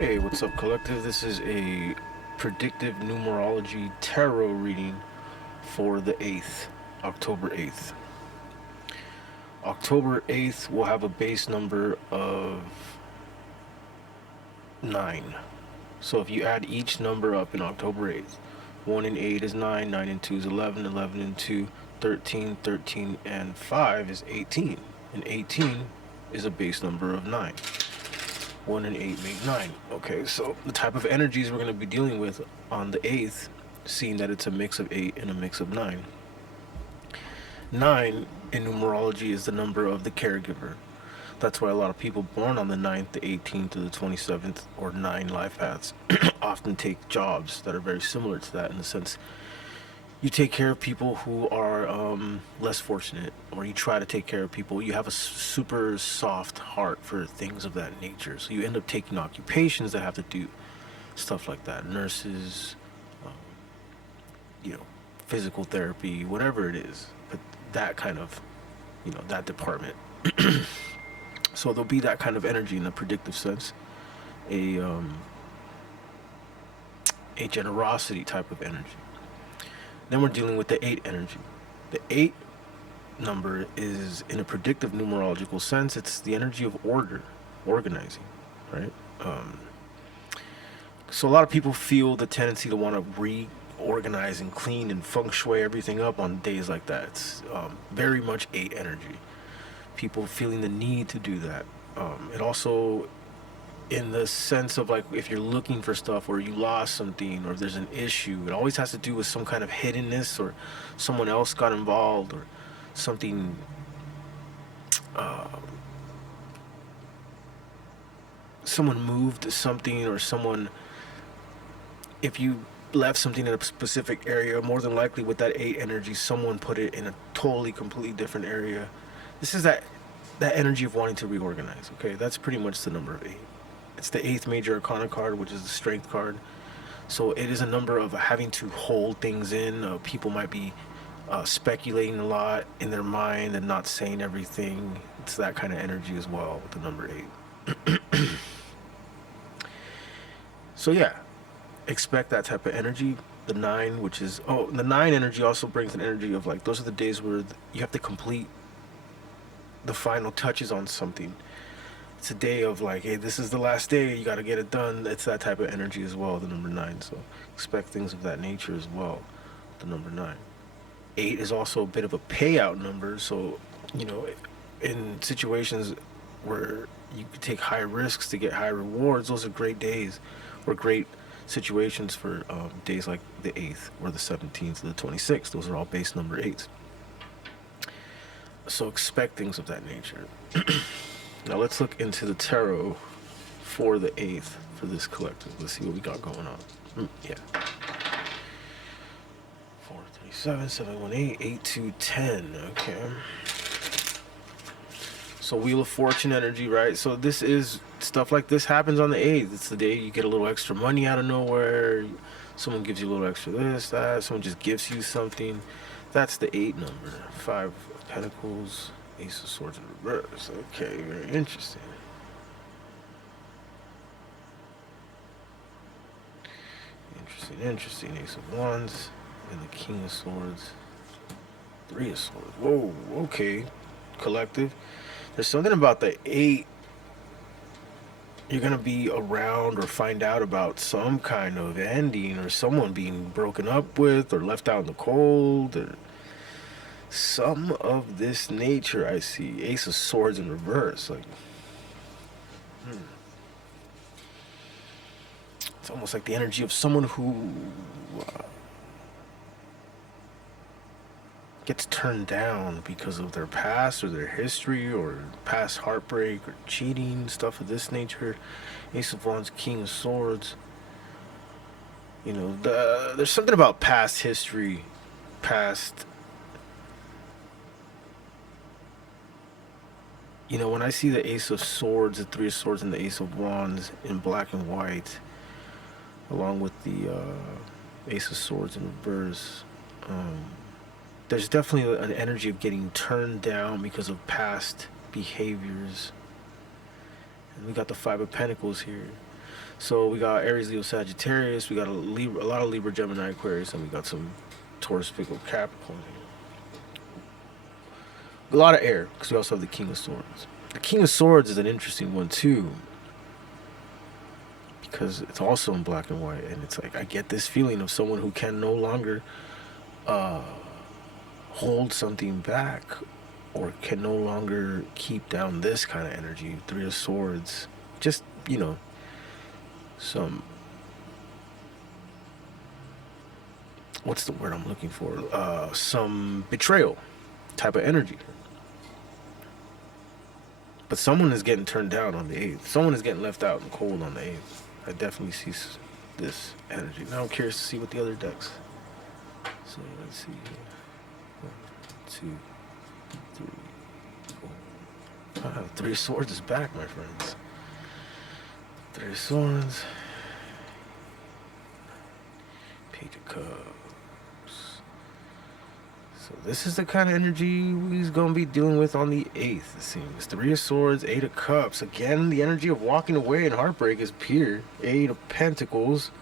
Hey, what's up, Collective? This is a predictive numerology tarot reading for the 8th, October 8th. October 8th will have a base number of 9. So if you add each number up in October 8th, 1 and 8 is 9, 9 and 2 is 11, 11 and 2, 13, 13 and 5 is 18, and 18 is a base number of 9. 1 and 8 make 9. Okay, so the type of energies we're going to be dealing with on the 8th, seeing that it's a mix of 8 and a mix of 9. 9 in numerology is the number of the caregiver. That's why a lot of people born on the 9th, the 18th, or the 27th, or 9 life paths often take jobs that are very similar to that, in the sense you take care of people who are less fortunate, or you try to take care of people. You have a super soft heart for things of that nature, so you end up taking occupations that have to do stuff like that. Nurses, um, you know, physical therapy, whatever it is, but that kind of, that department. So there'll be that kind of energy in the predictive sense, a a generosity type of energy. Then we're dealing with the 8 energy. The 8 number is, in a predictive numerological sense, it's the energy of order, organizing, right? So a lot of people feel the tendency to want to reorganize and clean and feng shui everything up on days like that. It's very much 8 energy. People feeling the need to do that. It also, in the sense of, like, if you're looking for stuff, or you lost something, or if there's an issue, it always has to do with some kind of hiddenness, or someone else got involved, or something uh, someone moved something, or someone, if you left something in a specific area, more than likely with that 8 energy, someone put it in a totally completely different area. This is that energy of wanting to reorganize. Okay, that's pretty much the number of 8. It's the 8th major arcana card, which is the strength card. So it is a number of having to hold things in. People might be speculating a lot in their mind and not saying everything. It's that kind of energy as well with the number 8. So yeah, expect that type of energy. The 9, which is, the 9 energy also brings an energy of, like, those are the days where you have to complete the final touches on something. It's a day of, like, hey, this is the last day, you got to get it done. It's that type of energy as well, the number 9. So expect things of that nature as well, the number 9. 8 is also a bit of a payout number. So, in situations where you could take high risks to get high rewards, those are great days, or great situations for days like the 8th or the 17th or the 26th. Those are all base number 8s. So expect things of that nature. Now let's look into the tarot for the 8th for this collective. Let's see what we got going on. Yeah. 437, 718, 8210. Okay. So Wheel of Fortune energy, right? So this is, stuff like this happens on the 8th. It's the day you get a little extra money out of nowhere. Someone gives you a little extra this, that. Someone just gives you something. That's the 8 number. 5 of Pentacles, Ace of Swords in reverse. Okay, very interesting. Interesting. Ace of Wands and the King of Swords. 3 of Swords. Whoa, okay. Collective. There's something about the 8. You're going to be around or find out about some kind of ending, or someone being broken up with or left out in the cold, or some of this nature. I see Ace of Swords in reverse. Like, it's almost like the energy of someone who gets turned down because of their past or their history or past heartbreak or cheating, stuff of this nature. Ace of Wands, King of Swords. There's something about past history, past. When I see the Ace of Swords, the 3 of Swords, and the Ace of Wands in black and white, along with the Ace of Swords in reverse, there's definitely an energy of getting turned down because of past behaviors. And we got the 5 of Pentacles here. So we got Aries, Leo, Sagittarius. We got a lot of Libra, Gemini, Aquarius, and we got some Taurus, Virgo, Capricorn. A lot of air, because we also have the King of Swords. The King of Swords is an interesting one too, because it's also in black and white, and it's like I get this feeling of someone who can no longer hold something back, or can no longer keep down this kind of energy. Three of Swords, just some, what's the word I'm looking for? Some betrayal type of energy. But someone is getting turned down on the 8th. Someone is getting left out and cold on the 8th. I definitely see this energy. Now I'm curious to see what the other decks. So let's see here. 1, 2, 3, 4. 3 of Swords is back, my friends. 3 of Swords. Page of Cups. So this is the kind of energy he's going to be dealing with on the 8th, it seems. 3 of Swords, 8 of Cups. Again, the energy of walking away and heartbreak is pure. 8 of Pentacles.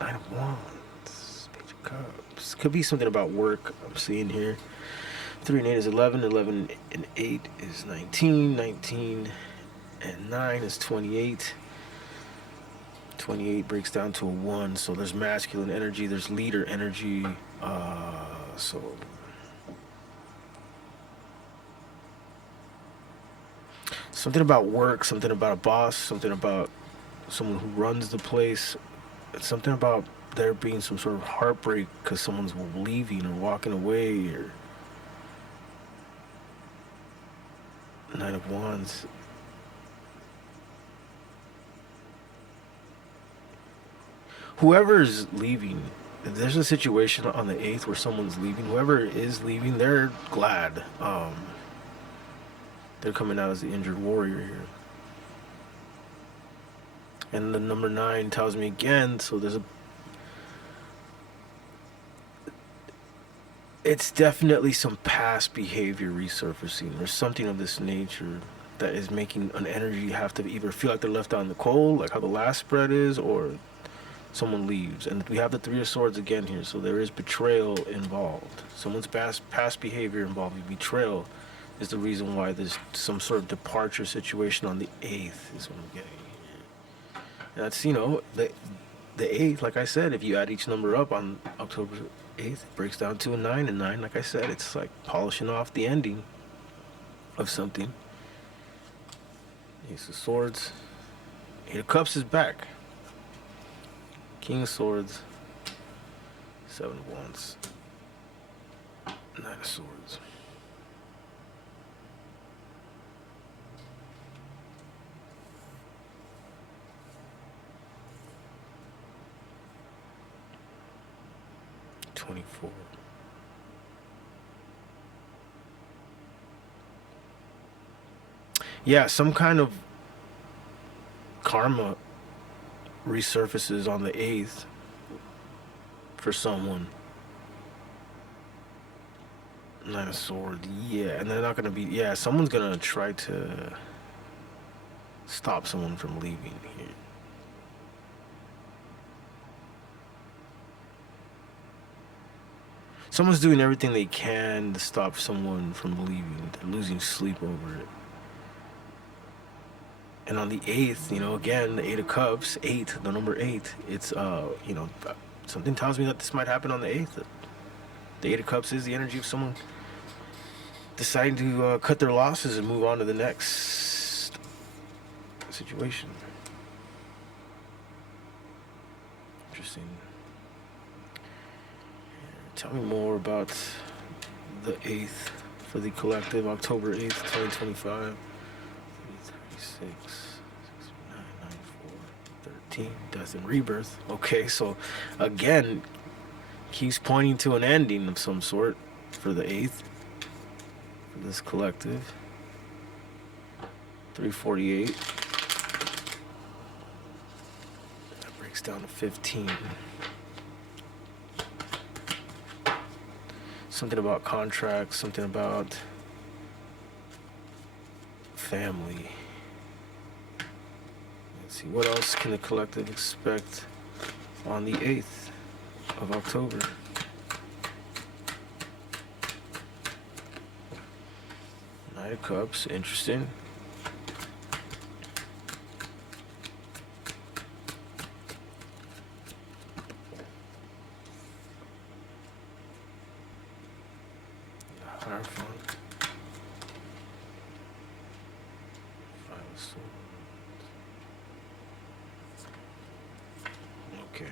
9 of Wands. Page of Cups. Could be something about work I'm seeing here. 3 and 8 is 11. 11 and 8 is 19. 19 and 9 is 28. 28 breaks down to a 1, so there's masculine energy, there's leader energy, so something about work, something about a boss, something about someone who runs the place. It's something about there being some sort of heartbreak because someone's leaving or walking away, or 9 of Wands. Whoever's leaving, if there's a situation on the 8th where someone's leaving, whoever is leaving, they're glad. They're coming out as the injured warrior here. And the number 9 tells me again, so there's it's definitely some past behavior resurfacing, or something of this nature that is making an energy have to either feel like they're left out in the cold, like how the last spread is, or someone leaves. And we have the 3 of Swords again here, so there is betrayal involved. Someone's past behavior involving betrayal is the reason why there's some sort of departure situation on the 8th is what I'm getting here. And that's, the 8th, like I said, if you add each number up on October 8th, it breaks down to a 9, and 9, like I said, it's like polishing off the ending of something. Ace of Swords. 8 of Cups is back. King of Swords, 7 of Wands, 9 of Swords. $24. Yeah, some kind of karma resurfaces on the 8th for someone. 9 of Swords, yeah, and they're not gonna be, someone's gonna try to stop someone from leaving here. Someone's doing everything they can to stop someone from leaving. They're losing sleep over it. And on the 8th, again, the 8 of Cups, 8, the number 8, it's, something tells me that this might happen on the 8th. The 8 of Cups is the energy of someone deciding to cut their losses and move on to the next situation. Interesting. Tell me more about the 8th for the collective, October 8th, 2025. 36, 69, 94, 13, death and rebirth. Okay, so again, keeps pointing to an ending of some sort for the 8th, for this collective. 348. That breaks down to 15. Something about contracts, something about family. See, what else can the collective expect on the 8th of October? Knight of Cups, interesting. Hierophant. Five of Swords. Okay.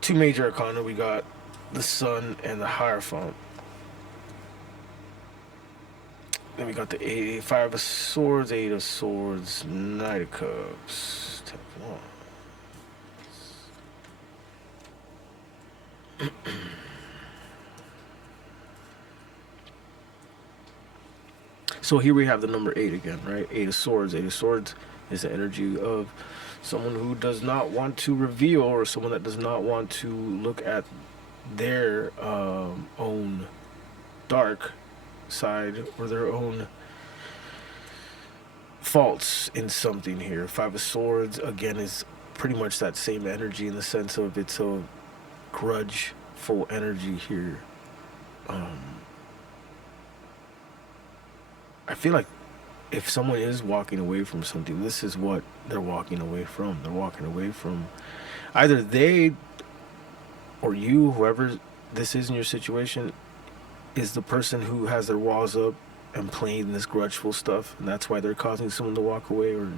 Two major arcana. We got the Sun and the Hierophant. Then we got the Five of Swords, Eight of Swords, Knight of Cups, Ten of Wands. So here we have the number 8 again, right? Eight of Swords. Eight of Swords is the energy of someone who does not want to reveal, or someone that does not want to look at their own dark side or their own faults in something here. Five of Swords, again, is pretty much that same energy in the sense of it's a grudgeful energy here. I feel like if someone is walking away from something, this is what they're walking away from. They're walking away from either they or you, whoever this is in your situation, is the person who has their walls up and playing this grudgeful stuff, and that's why they're causing someone to walk away, or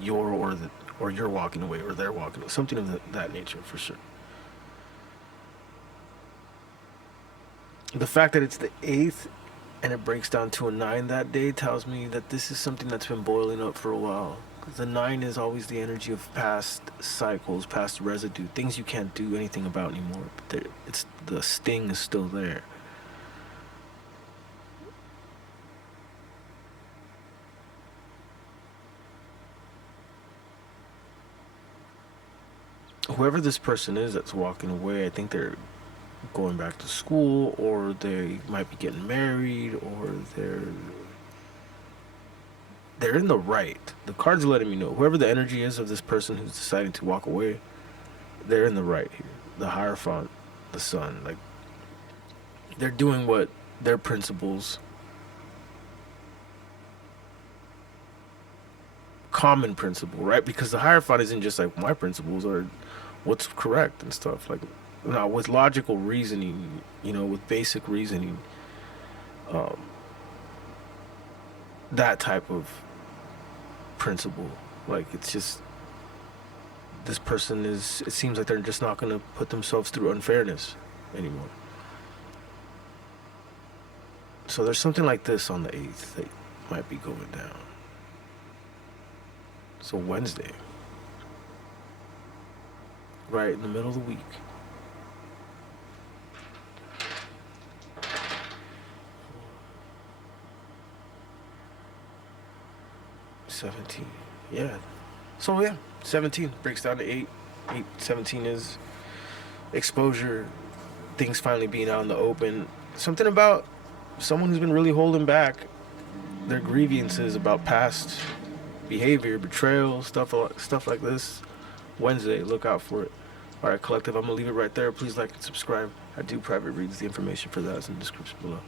you're walking away, or they're walking away. Something of that nature, for sure. The fact that it's the 8th and it breaks down to a 9 that day tells me that this is something that's been boiling up for a while. The 9 is always the energy of past cycles, past residue, things you can't do anything about anymore. But it's the sting is still there. Whoever this person is that's walking away, I think they're going back to school, or they might be getting married, or they're in the right. The card's letting me know whoever the energy is of this person who's deciding to walk away, they're in the right here. The Hierophant, the Sun, like they're doing what their principles, common principle, right? Because the Hierophant isn't just like my principles or what's correct and stuff. Like, now with logical reasoning, with basic reasoning, that type of principle, like it's just this person it seems like they're just not going to put themselves through unfairness anymore. So there's something like this on the 8th that might be going down. So Wednesday, right in the middle of the week. $17. Yeah. So yeah, 17 breaks down to 8. 17 is exposure, things finally being out in the open. Something about someone who's been really holding back their grievances about past behavior, betrayal, stuff like this. Wednesday, look out for it. All right, collective, I'm gonna leave it right there. Please like and subscribe. I do private reads. The information for that is in the description below.